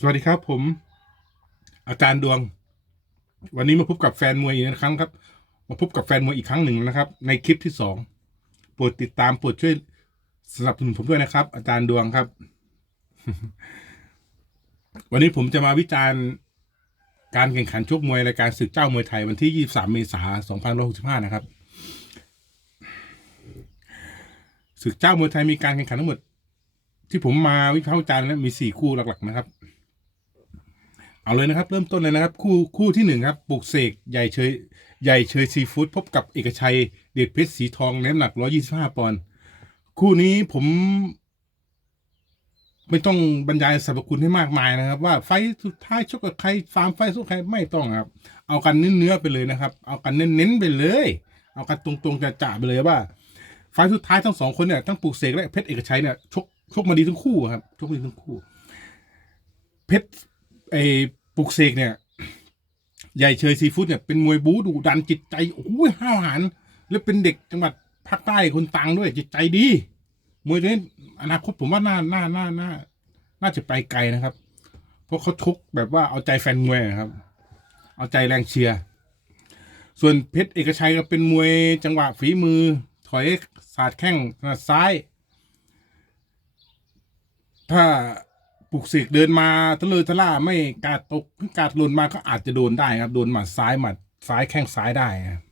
สวัสดีครับผม อาจารย์ดวง วันนี้มาพบกับแฟนมวยอีกครั้งครับ มาพบกับแฟนมวยอีกครั้งหนึ่งนะครับ ในคลิปที่สองโปรดติดตามโปรดช่วยสนับสนุนผมด้วยนะครับ อาจารย์ดวงครับ วันนี้ผมจะมาวิจารณ์การแข่งขันชกมวยรายการศึกเจ้ามวยไทยวันที่ 23 เมษายน 2565 นะครับศึกเจ้ามวยไทยมีการแข่งขันทั้งหมดที่ผมมาวิพากษ์วิจารณ์แล้วมีสี่คู่หลัก ๆ นะครับ เอาเลยนะครับ เริ่มต้นเลยนะครับ คู่คู่ที่หนึ่งครับปลุกเสกใหญ่เชยใหญ่เชยซีฟู้ดพบกับเอกชัย เดชเพชรสีทองน้ำหนัก125ปอนด์คู่นี้ผม ไม่ต้องบรรยายสรรพคุณให้มากมายนะครับ ว่าไฟสุดท้ายชกกับใครฟาร์มไฟสู้ใครไม่ต้องครับ เอากันเนื้อๆไปเลยนะครับ เอากันเน้นๆไปเลย เอากันตรงๆจะจ่าไปเลยว่าไฟสุดท้ายทั้งสองคนเนี่ยทั้งปลูกเสกและเพชรเอกชัยเนี่ยชกชกมาดีทั้งคู่ครับชกมาดีทั้งคู่ เพชร ไอ้ปลูกเสกเนี่ย ใหญ่เชยซีฟู้ดเนี่ยเป็นมวยบู๊ดุดันจิตใจโอ้ยห้าวหาญแล้วเป็นเด็กจังหวัดภาคใต้คนตังด้วยจิตใจดี มวยตัวนี้อนาคตผมว่าน่าน่าน่าน่าน่าจะไปไกลนะครับ เพราะเขาชกแบบว่าเอาใจแฟนมวยครับ เอาใจแรงเชียร์ส่วนเพชรเอกชัยก็เป็นมวยจังหวะฝีมือ ถอยสาดแข้งถนัดซ้าย ถ้า ลุกเสกเดินมาทะเลทะล่าไม่กาดตกกาดหล่นมาก็อาจจะโดนได้ครับ โดนหมัดซ้ายหมัดซ้ายแข้งซ้ายได้ครับ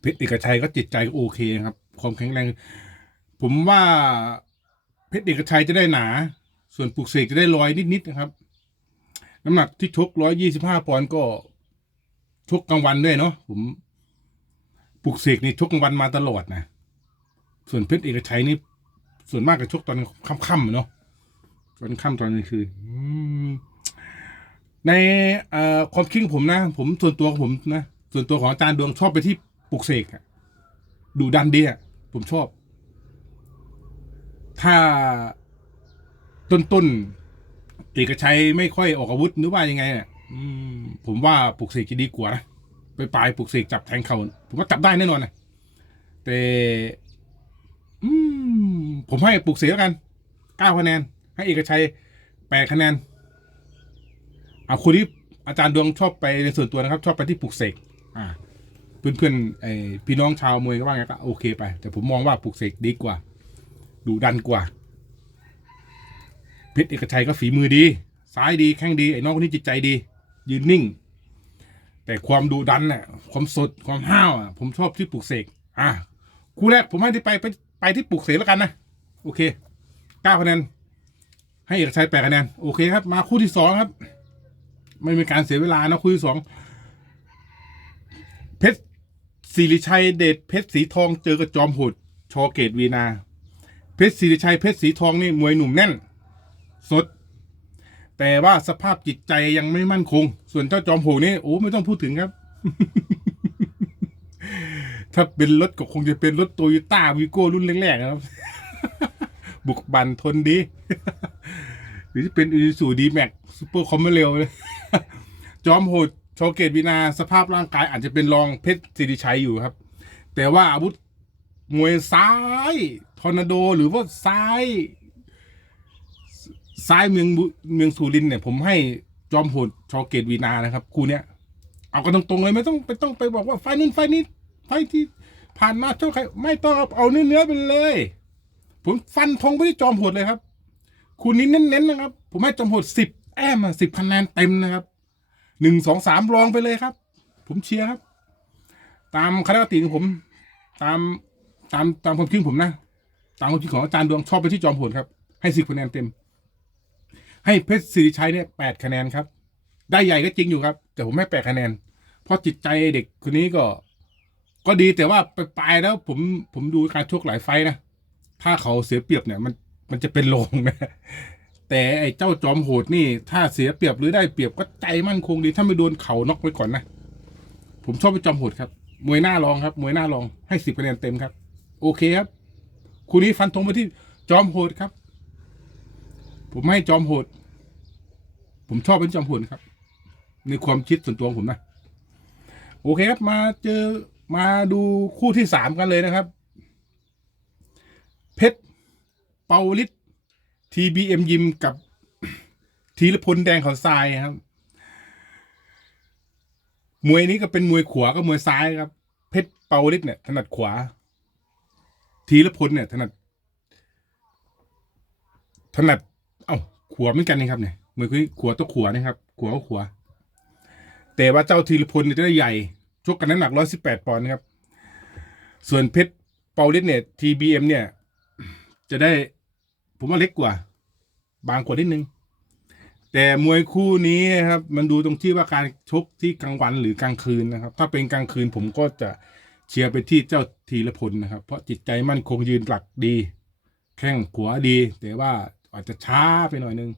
เพชรเอกชัยก็จิตใจโอเคครับ ความแข็งแรง ผมว่าเพชรเอกชัยจะได้หนา ส่วนปลุกเสกจะได้ลอยนิดๆนะครับ น้ำหนักที่ชกร้อยยี่สิบห้าปอนด์ก็ชกกลางวันด้วยเนาะผมปลุกเสกนี่ชกกลางวันมาตลอดนะส่วนเพชรเอกชัยนี่ส่วนมากก็ชกตอนค่ำๆเนาะ ตอนค่ำตอนกลางคืนในความคิดของผมนะ ผมส่วนตัวของผมนะส่วนตัวของอาจารย์ดวงชอบไปที่ปลุกเสกอะดูดันดีอะผมชอบ ถ้าต้นๆเอกชัยไม่ค่อยออกอาวุธหรือว่ายังไงเนี่ยผมว่าปลุกเสกจะดีกว่านะไปปลายปลุกเสกจับแทงเข่าผมว่าจับได้แน่นอนนะแต่ผมให้ปลุกเสกแล้วกันเก้าคะแนน ให้เอกชัยแปดคะแนนเอาคุณที่อาจารย์ดวงชอบไปในส่วนตัวนะครับ ชอบไปที่ปลุกเสกอ่า เพื่อนๆไอพี่น้องชาวมวยก็ว่าไงก็โอเคไป แต่ผมมองว่าปลุกเสกดีกว่าดูดันกว่าเพชรเอกชัยก็ฝีมือดี ซ้ายดีแข้งดีไอ้น้องคนนี้จิตใจดี ยืนนิ่ง แต่ความดุดันน่ะความสดความห้าวอะผมชอบที่ปลุกเสกอะคู่แรกผมให้ที่ไปไปไปที่ปลุกเสกแล้วกันนะโอเคเก้าคะแนน ให้เอกชัยแปดคะแนนโอเคครับ มาคู่ที่สองครับ ไม่มีการเสียเวลานะคู่ที่สองเพชรศิริชัยเดชเพชรสีทองเจอกับจอมโหดชอเกตวีนา เพชรศิริชัยเพชรสีทองนี่มวยหนุ่มแน่น สด แต่ว่าสภาพจิตใจยังไม่มั่นคง ส่วนเจ้าจอมโหนี่โอ้ไม่ต้องพูดถึงครับ ถ้าเป็นรถก็คงจะเป็นรถโตโยต้าวีโก้รุ่นแรกๆนะครับ บุกบันทนดี รือจะเป็นอีซูดีแม็กซูเปอร์คอมเมเร็วเลยจอมโหดโชเกตวินาสภาพร่างกายอาจจะเป็นรองเพชรสิริชัยอยู่ครับ แต่ว่าอาวุธมวยซ้ายทอร์นาโดหรือว่าซ้าย ซ้ายเมืองเมืองสุรินเนี่ย ผมให้จอมโหดชอเกตวีนานะครับ คู่เนี้ย เอากันตรงๆเลยไม่ต้องไปต้องไปบอกว่าไฟนู้นไฟนี้ไฟที่ผ่านมาโชคใคร ไม่ต้องเอาเอเนื้อๆไปเลย ผมฟันธงไปที่จอมโหดเลยครับ คู่นี้เน้นๆนะครับ ผมให้จอมโหดสิบแอมสิบคะแนนเต็มนะครับหนึ่งสองสามรองไปเลยครับ ผมเชียร์ครับ ตามคณะกติของผม ตามตามตามความคิดของผมนะ ตามความคิดของอาจารย์ดวงชอบไปที่จอมโหดครับ ให้สิบคะแนนเต็ม ให้เพชรสิริชัยเนี่ยแปดคะแนนครับ ได้ใหญ่ก็จริงอยู่ครับ แต่ผมให้แปดคะแนน เพราะจิตใจเด็กคนนี้ก็ ก็ดีแต่ว่าไปปลายแล้วผมผมดูการชกหลายไฟนะถ้าเขาเสียเปรียบเนี่ยมัน มันจะเป็นรองนะแต่ไอ้เจ้าจอมโหดนี่ถ้าเสียเปรียบหรือได้เปรียบก็ใจมั่นคงดี ถ้าไม่โดนเข่าน็อกไว้ก่อนนะผมชอบไปจอมโหดครับมวยหน้ารองครับมวยหน้ารองให้สิบคะแนนเต็มครับ โอเคครับคู่นี้ฟันธงไปที่จอมโหดครับ ผมให้จอมโหด ผมชอบเป็นจอมโหดครับ ในความคิดส่วนตัวของผมนะโอเคครับ มาเจอมาดูคู่ที่สามกันเลยนะครับ เพชร เปาลิต TBM ยิมกับธีรพลแดงเขาทรายครับ มวยนี้ก็เป็นมวยขวาก็มวยซ้ายครับ เพชรเปาลิศเนี่ย ถนัดขวาธีรพลเนี่ย ถนัด ถนัด เอ้าขวาเหมือนกันนี่ครับเนี่ยมวยคือขวาตัวขวานะครับขวาก็ขวาแต่ว่าเจ้าธีรพลเนี่ยจะได้ใหญ่ชกกันน้ำหนักร้อยสิบแปดปอนด์นะครับ ส่วนเพชรเปาลิศเนี่ย TBM เนี่ย จะได้ ผมว่าเล็กกว่า บางกว่านิดนึง แต่มวยคู่นี้นะครับ มันดูตรงที่ว่าการชกที่กลางวันหรือกลางคืนนะครับ ถ้าเป็นกลางคืนผมก็จะเชียร์ไปที่เจ้าธีรพลนะครับ เพราะจิตใจมั่นคงยืนหลักดี แข้งขวาดี แต่ว่าอาจจะช้าไปหน่อยนึง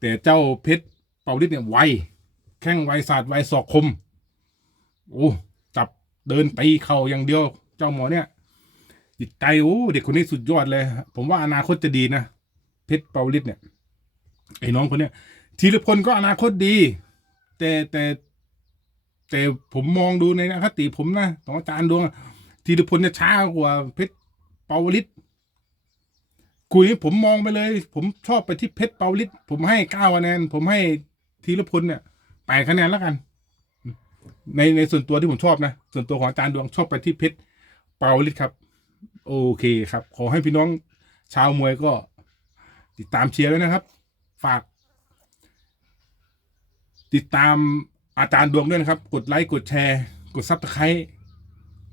แต่เจ้าเพชรเปาลิศเนี่ยไวแข้งไวศาสตร์ไวศอกคม โอ้จับเดินตีเข่าอย่างเดียว เจ้าหมอเนี่ย จิตใจโอ้เด็กคนนี้สุดยอดเลย ผมว่าอนาคตจะดีนะเพชรเปาลิศเนี่ยไอ้น้องคนเนี้ยธีรพลก็อนาคตดี แต่แต่ แต่ผมมองดูในอคติผมนะของอาจารย์ดวงธีรพลจะช้ากว่าเพชรเปาลิศคุยนี้ผมมองไปเลย ผมชอบไปที่เพชรเปาลิศผมให้เก้าคะแนนผมให้ธีรพลเนี่ยแปดคะแนนแล้วกัน ในในส่วนตัวที่ผมชอบนะ ส่วนตัวของอาจารย์ดวงชอบไปที่เพชรเปาลิศครับ โอเคครับ ขอให้พี่น้องชาวมวยก็ ติดตามเชียร์ด้วยนะครับ ฝาก ติดตามอาจารย์ดวงด้วยนะครับ กดไลค์กดแชร์ กดซับสไครต์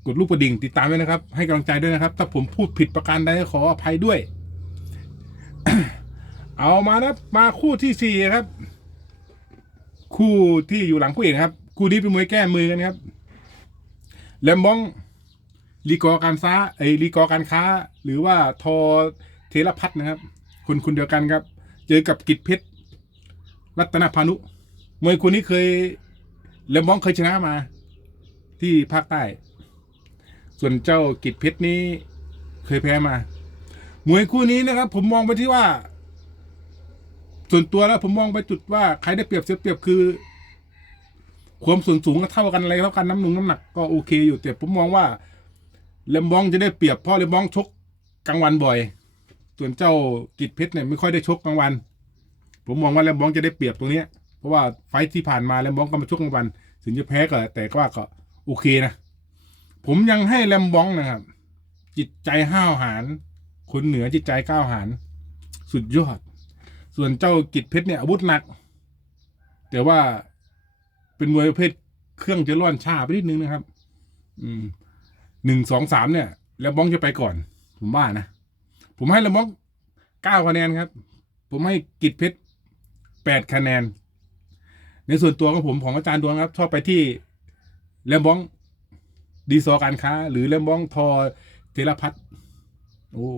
กดลูกกระดิ่ง ติดตามด้วยนะครับ ให้กำลังใจด้วยนะครับ ถ้าผมพูดผิดประการใดขออภัยด้วย เอามานะมาคู่ที่สี่ครับ คู่ที่อยู่หลังคู่เอกครับ คู่นี้เป็นมวยแก้มือกันครับแลมบอง ลีกอการค้าไอยลีกอการค้า หรือว่าทอเทรพัฒนะครับคนคนเดียวกันครับ เจอกับกิจเพชรรัตนพานุมวยคู่นี้เคยแลมบองเคยชนะมา ที่ภาคใต้ ส่วนเจ้ากิจเพชรนี้เคยแพ้มา มวยคู่นี้นะครับ ผมมองไปที่ว่า ส่วนตัวแล้วผมมองไปจุดว่า ใครได้เปรียบเสียเปรียบคือ ความส่วนสูงก็เท่ากันอะไรเท่ากันน้ำหนุงน้ำหนักก็โอเคอยู่แต่ผมมองว่า เลมบองจะได้เปรียบเพราะเลมบองชกกลางวันบ่อย ส่วนเจ้ากิจเพชรเนี่ยไม่ค่อยได้ชกกลางวัน ผมมองว่าเลมบองจะได้เปรียบตรงนี้เพราะว่าไฟที่ผ่านมาเลมบองก็มาชกกลางวัน ถึงจะแพ้ก็แต่ก็ว่าก็โอเคนะ ผมยังให้แลมบองนะครับ จิตใจห้าวหาญคนเหนือจิตใจก้าวหาญสุดยอด ส่วนเจ้ากิจเพชรเนี่ยอาวุธหนัก แต่ว่าเป็นมวยประเภทเครื่องจะร่อนช้าไปนิดนึงนะครับ อืม หนึ่งสองสามเนี่ยแล้วบ้องจะไปก่อน ผมว่านะ ผมให้ล้วบ้องเก้าคะแนนครับ ผมให้กิจเพชรแปดคะแนน ในส่วนตัวของผมของอาจารย์ดวงครับ ชอบไปที่แลมบ้องดีซอการค้า หรือแลมบ้องทอเทรพัฒน์โอ้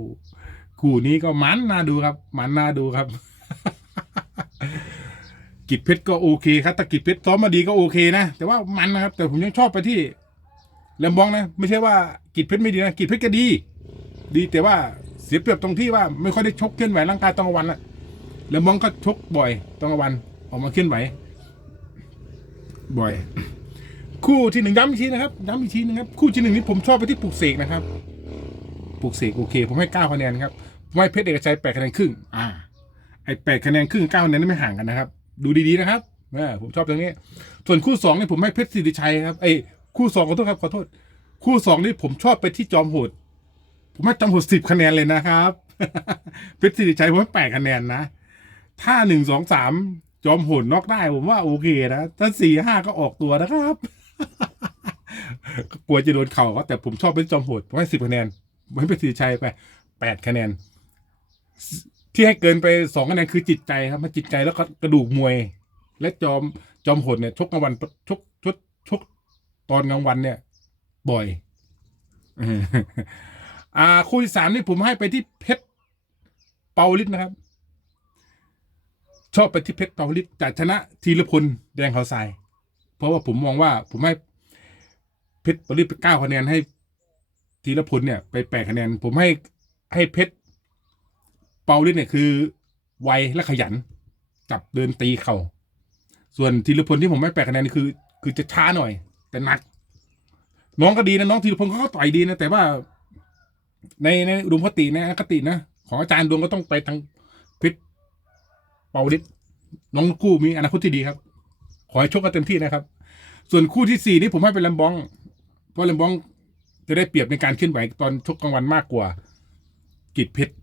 คู่นี้ก็มันน่าดูครับ มันน่าดูครับ กิจเพชรก็โอเคครับถ้ากิจเพชรซ้อมมาดีก็โอเคนะ แต่ว่ามันนะครับ แต่ผมยังชอบไปที่ แลมบองนะ ไม่ใช่ว่ากิจเพชรไม่ดีนะกิจเพชรก็ดี ดีแต่ว่าเสียเปรียบตรงที่ว่าไม่ค่อยได้ชกเคลื่อนไหวร่างกายตอนกลางวันละแลมบองก็ชกบ่อยตอนกลางวันออกมาเคลื่อนไหวบ่อย คู่ที่หนึ่งย้ำอีกทีนะครับย้ำอีกทีนะครับคู่ที่หนึ่งนี้ผมชอบไปที่ปลูกเสกนะครับปลูกเสกโอเค ผมให้เก้าคะแนนครับผมให้เพชรเอกชัยแปดคะแนนครึ่งอ่าไอ้แปดคะแนนครึ่งเก้าคะแนนนี่ไม่ห่างกันนะครับ ดูดีๆนะครับผมชอบตรงนี้ ส่วนคู่สองนี่ผมให้เพชรสิริชัยครับไอ้ คู่สองขอโทษครับขอโทษ คู่สองนี่ผมชอบไปที่จอมโหด ผมให้จอมโหดสิบคะแนนเลยนะครับเพชรสิริชัยผมให้แปดคะแนนนะ ถ้าหนึ่งสองสามจอมโหดน็อกได้ผมว่าโอเคนะ ถ้าสี่ห้าก็ออกตัวนะครับ กลัวจะโดนเข่าก็แต่ผมชอบเป็นจอมโหดผมให้สิบคะแนนผมให้เพชรสิริชัยไปแปดคะแนน ที่ให้เกินไปสองคะแนนคือจิตใจครับมันจิตใจแล้วก็กระดูกมวย และจอมจอมโหดเนี่ยชกกลางวันชกชกชก ตอนกลางวันเนี่ย บ่อยอ่าคู่ที่สามนี่ผมให้ไปที่เพชรเปาลิศนะครับ ชอบไปที่เพชรเปาลิศจะชนะธีรพลแดงเขาทราย เพราะว่าผมมองว่า ผมให้เพชรเปาลิศไปเก้าคะแนนให้ธีรพลเนี่ย ไปแปดคะแนน ผมให้ให้เพชรเปาลิศเนี่ยคือไวและขยัน จับเดินตีเขา่าส่วนธีรพลที่ผมไม่แปลคะแนนคือ คือจะช้าหน่อย แต่หนัก น้องก็ดีนะน้องธีรพลเขาก็ต่อยดีนะแต่ว่า ในในอุดมคติในคตินะของอาจารย์ดวงก็ต้องไปทางพชรเปาลิศน้องคู่มีอนาคตที่ดีครับ ขอให้โชคกันเต็มที่นะครับ ส่วนคู่ที่สี่นี่ผมให้เป็นลมบอง เพราะลมบองจะได้เปรียบในการเคลื่อนไหวตอนชกกลางวันมากกว่า กิจเพชร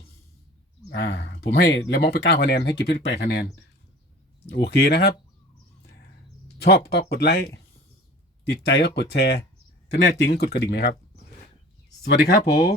อ่า ผมให้ลมบองไปเก้าคะแนนให้กิจเพชรแปดคะแนน โอเคนะครับ ชอบก็กดไลค์ ติดใจก็กดแชร์ ถ้าแน่จริงก็กดกระดิ่งนะครับ สวัสดีครับผม